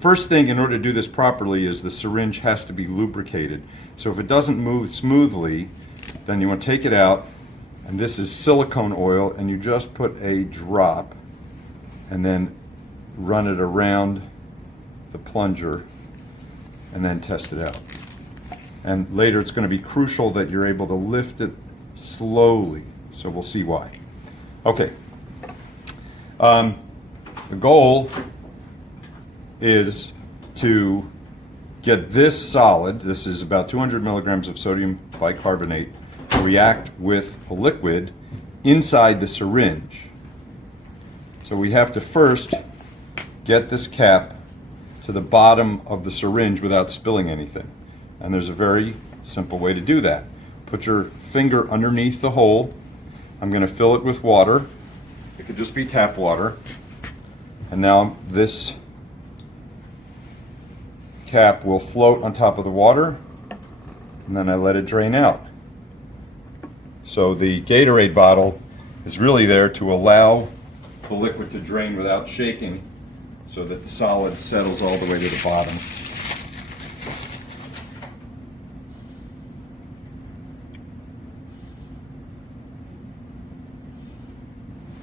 first thing in order to do this properly is the syringe has to be lubricated. So if it doesn't move smoothly, then you want to take it out, and this is silicone oil, and you just put a drop and then run it around the plunger and then test it out. And later it's going to be crucial that you're able to lift it slowly, so we'll see why. Okay. The goal is to get this solid, this is about 200 milligrams of sodium bicarbonate, to react with a liquid inside the syringe. So we have to first get this cap to the bottom of the syringe without spilling anything. And there's a very simple way to do that. Put your finger underneath the hole. I'm going to fill it with water. It could just be tap water. And now this cap will float on top of the water, and then I let it drain out. So the Gatorade bottle is really there to allow the liquid to drain without shaking, so that the solid settles all the way to the bottom.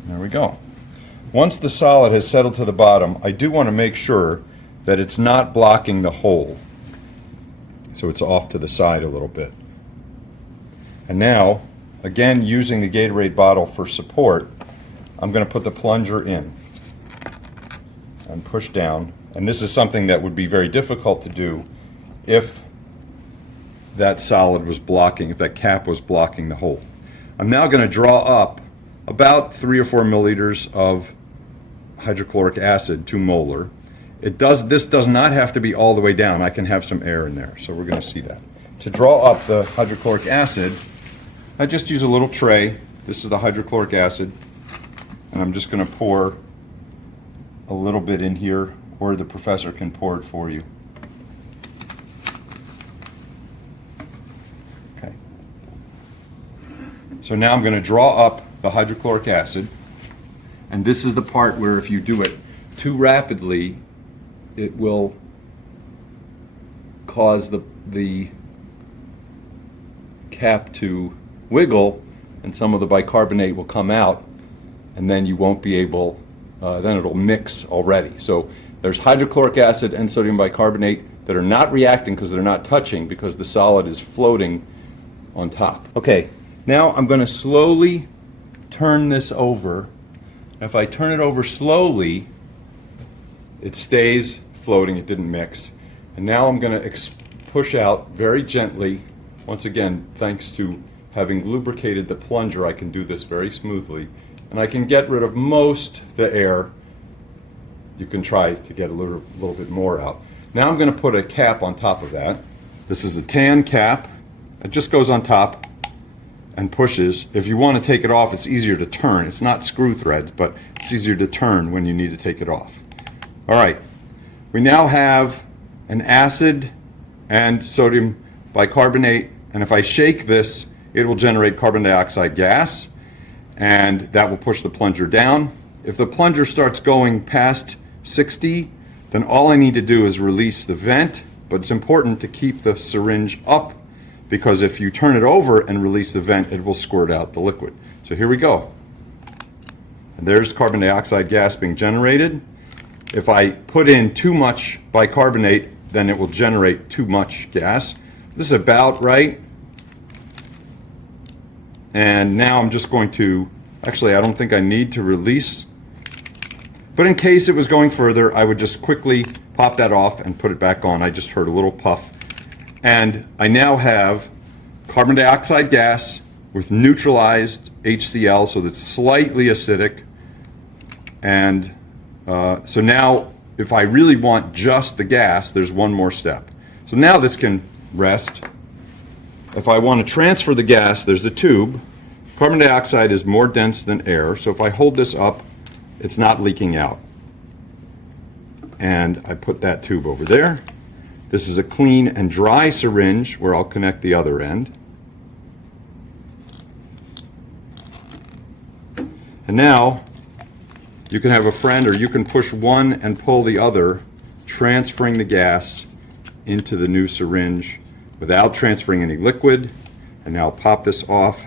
There we go. Once the solid has settled to the bottom, I do want to make sure that it's not blocking the hole. So it's off to the side a little bit. And now, again using the Gatorade bottle for support, I'm going to put the plunger in and push down. And this is something that would be very difficult to do if that solid was blocking, if that cap was blocking the hole. I'm now going to draw up about 3 or 4 milliliters of hydrochloric acid, 2 molar. This does not have to be all the way down. I can have some air in there, so we're going to see that. To draw up the hydrochloric acid, I just use a little tray. This is the hydrochloric acid, and I'm just going to pour a little bit in here, or the professor can pour it for you. Okay. So now I'm going to draw up the hydrochloric acid, and this is the part where if you do it too rapidly, it will cause the cap to wiggle, and some of the bicarbonate will come out, and then you won't be able, then it'll mix already. So there's hydrochloric acid and sodium bicarbonate that are not reacting because they're not touching, because the solid is floating on top. Okay, now I'm going to slowly turn this over. If I turn it over slowly, it stays floating, it didn't mix. And now I'm going to push out very gently. Once again, thanks to having lubricated the plunger, I can do this very smoothly. And I can get rid of most the air. You can try to get a little bit more out. Now I'm going to put a cap on top of that. This is a tan cap. It just goes on top and pushes. If you want to take it off, it's easier to turn. It's not screw threads, but it's easier to turn when you need to take it off. All right, we now have an acid and sodium bicarbonate, and if I shake this, it will generate carbon dioxide gas, and that will push the plunger down. If the plunger starts going past 60, then all I need to do is release the vent, but it's important to keep the syringe up, because if you turn it over and release the vent, it will squirt out the liquid. So here we go. And there's carbon dioxide gas being generated. If I put in too much bicarbonate, then it will generate too much gas. This is about right. And now I'm just going to, actually I don't think I need to release, but in case it was going further, I would just quickly pop that off and put it back on. I just heard a little puff. And I now have carbon dioxide gas with neutralized HCl, so that's slightly acidic. And so now, if I really want just the gas, there's one more step. So now this can rest. If I want to transfer the gas, there's a tube. Carbon dioxide is more dense than air, so if I hold this up, it's not leaking out. And I put that tube over there. This is a clean and dry syringe where I'll connect the other end. And now, you can have a friend, or you can push one and pull the other transferring the gas into the new syringe without transferring any liquid. And now I'll pop this off,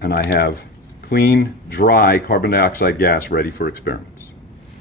and I have clean, dry carbon dioxide gas ready for experiments.